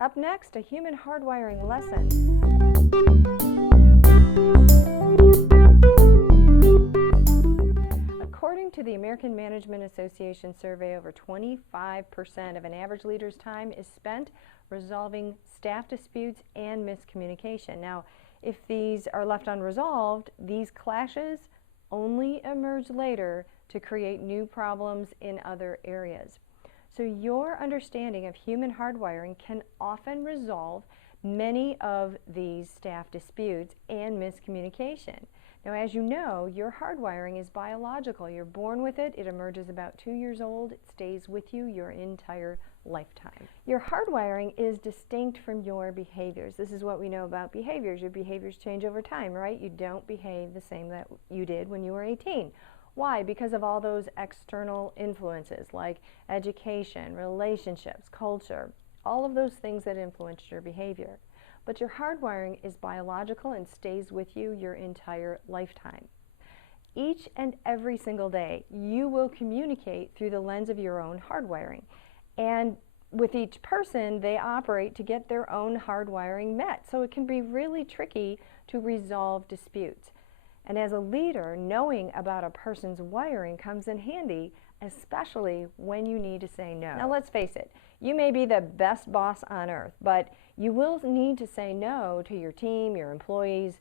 Up next, a human hardwiring lesson. According to the American Management Association survey, over 25% of an average leader's time is spent resolving staff disputes and miscommunication. Now, if these are left unresolved, these clashes only emerge later to create new problems in other areas. So your understanding of human hardwiring can often resolve many of these staff disputes and miscommunication. Now, as you know, your hardwiring is biological. You're born with it. It emerges about 2 years old. It stays with you your entire lifetime. Your hardwiring is distinct from your behaviors. This is what we know about behaviors. Your behaviors change over time, right? You don't behave the same that you did when you were 18. Why? Because of all those external influences like education, relationships, culture, all of those things that influenced your behavior. But your hardwiring is biological and stays with you your entire lifetime. Each and every single day, you will communicate through the lens of your own hardwiring. And with each person, they operate to get their own hardwiring met. So it can be really tricky to resolve disputes. And as a leader, knowing about a person's wiring comes in handy, especially when you need to say no. Now let's face it, you may be the best boss on earth, but you will need to say no to your team, your employees,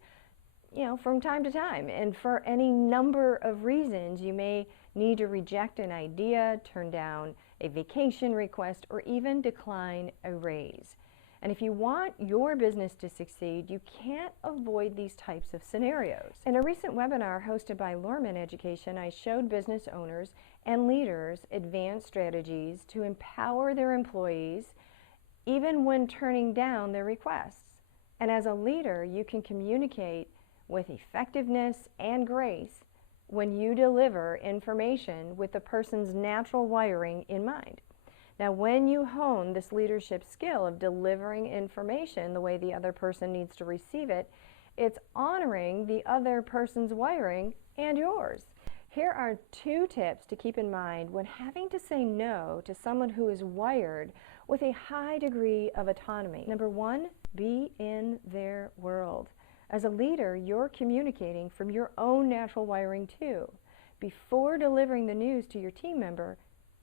from time to time. And for any number of reasons, you may need to reject an idea, turn down a vacation request, or even decline a raise. And if you want your business to succeed, you can't avoid these types of scenarios. In a recent webinar hosted by Lorman Education, I showed business owners and leaders advanced strategies to empower their employees even when turning down their requests. And as a leader, you can communicate with effectiveness and grace when you deliver information with the person's natural wiring in mind. Now, when you hone this leadership skill of delivering information the way the other person needs to receive it, it's honoring the other person's wiring and yours. Here are 2 tips to keep in mind when having to say no to someone who is wired with a high degree of autonomy. Number 1, be in their world. As a leader, you're communicating from your own natural wiring too. Before delivering the news to your team member,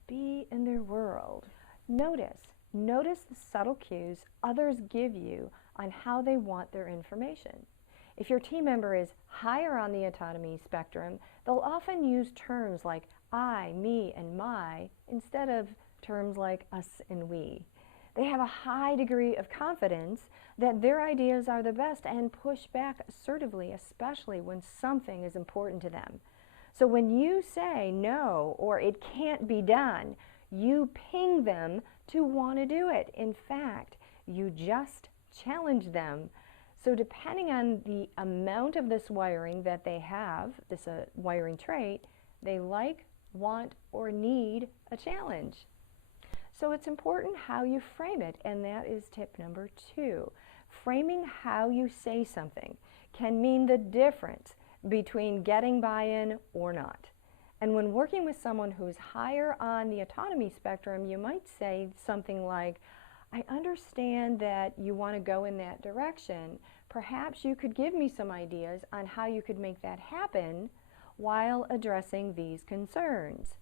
be in their world. Notice the subtle cues others give you on how they want their information. If your team member is higher on the autonomy spectrum, they'll often use terms like I, me, and my instead of terms like us and we. They have a high degree of confidence that their ideas are the best and push back assertively, especially when something is important to them. So when you say no or it can't be done, you ping them to want to do it. In fact, you just challenge them. So depending on the amount of this wiring that they have, this wiring trait, they like, want, or need a challenge. So it's important how you frame it, and that is tip number 2. Framing how you say something can mean the difference between getting buy-in or not. And when working with someone who's higher on the autonomy spectrum, you might say something like, I understand that you want to go in that direction. Perhaps you could give me some ideas on how you could make that happen while addressing these concerns.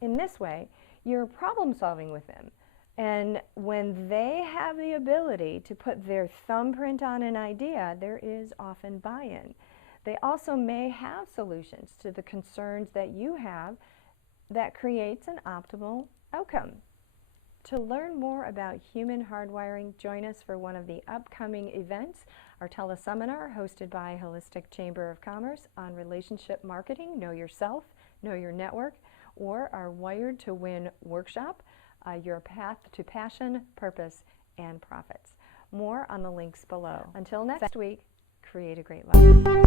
In this way, you're problem solving with them. And when they have the ability to put their thumbprint on an idea, there is often buy-in. They also may have solutions to the concerns that you have that creates an optimal outcome. To learn more about human hardwiring, join us for one of the upcoming events, our teleseminar hosted by Holistic Chamber of Commerce on relationship marketing, Know Yourself, Know Your Network, or our Wired to Win workshop, Your Path to Passion, Purpose, and Profits. More on the links below. Until next week, create a great life.